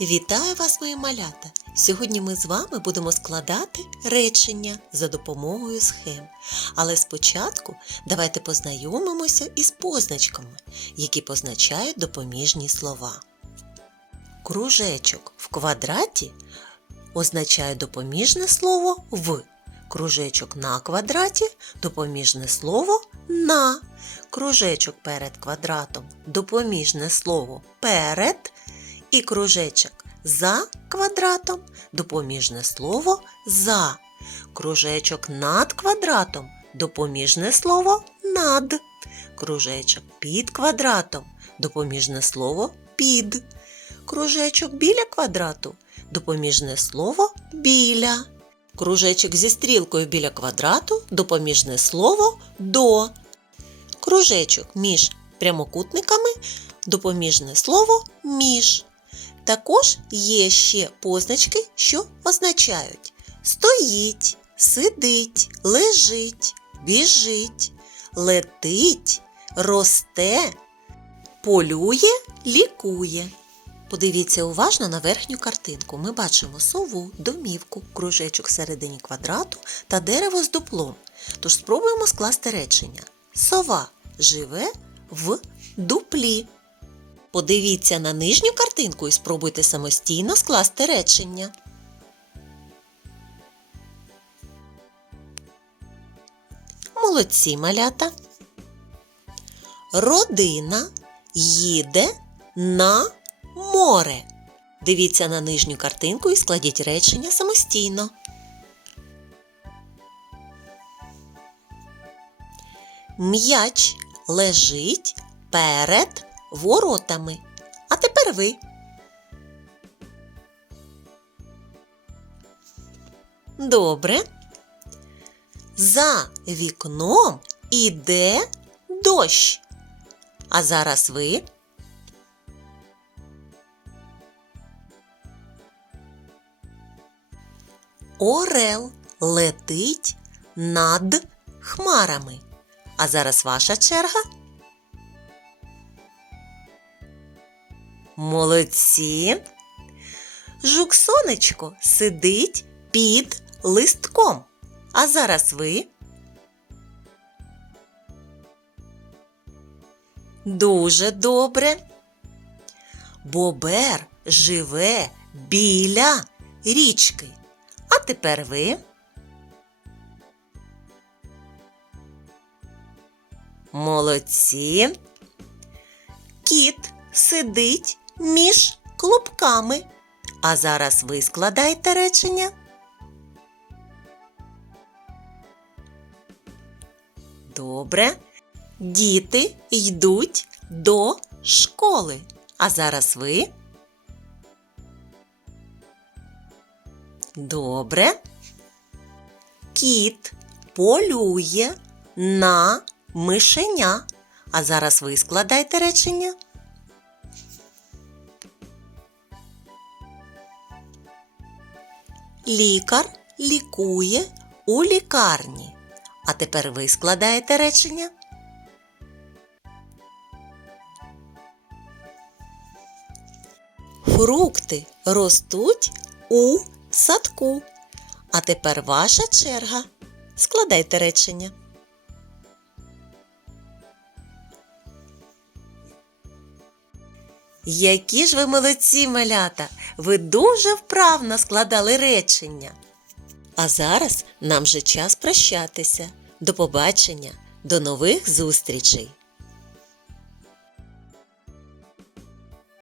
Вітаю вас, мої малята! Сьогодні ми з вами будемо складати речення за допомогою схем. Але спочатку давайте познайомимося із позначками, які позначають допоміжні слова. Кружечок в квадраті означає допоміжне слово в. Кружечок на квадраті допоміжне слово на. Кружечок перед квадратом допоміжне слово перед. І кружечок за квадратом допоміжне слово за. Кружечок над квадратом допоміжне слово над. Кружечок під квадратом допоміжне слово під. Кружечок біля квадрату допоміжне слово біля. Кружечок зі стрілкою біля квадрату допоміжне слово до. Кружечок між прямокутниками допоміжне слово між. Також є ще позначки, що означають стоїть, сидить, лежить, біжить, летить, росте, полює, лікує. Подивіться уважно на верхню картинку. Ми бачимо сову, домівку, кружечок всередині квадрату та дерево з дуплом. Тож спробуємо скласти речення. Сова живе в дуплі. Подивіться на нижню картинку і спробуйте самостійно скласти речення. Молодці малята. Родина їде на море. Дивіться на нижню картинку і складіть речення самостійно. М'яч лежить перед воротами. А тепер ви. Добре. За вікном іде дощ. А зараз ви. Орел летить над хмарами. А зараз ваша черга. Молодці. Жук сонечко сидить під листком. А зараз ви. Дуже добре. Бобер живе біля річки. А тепер ви. Молодці. Кіт сидить між клубками. А зараз ви складайте речення. Добре. Діти йдуть до школи. А зараз ви. Добре. Кіт полює на мишеня. А зараз ви складайте речення. Лікар лікує у лікарні. А тепер ви складаєте речення. Фрукти ростуть у садку. А тепер ваша черга. Складайте речення. Які ж ви молодці, малята! Ви дуже вправно складали речення. А зараз нам вже час прощатися. До побачення, до нових зустрічей!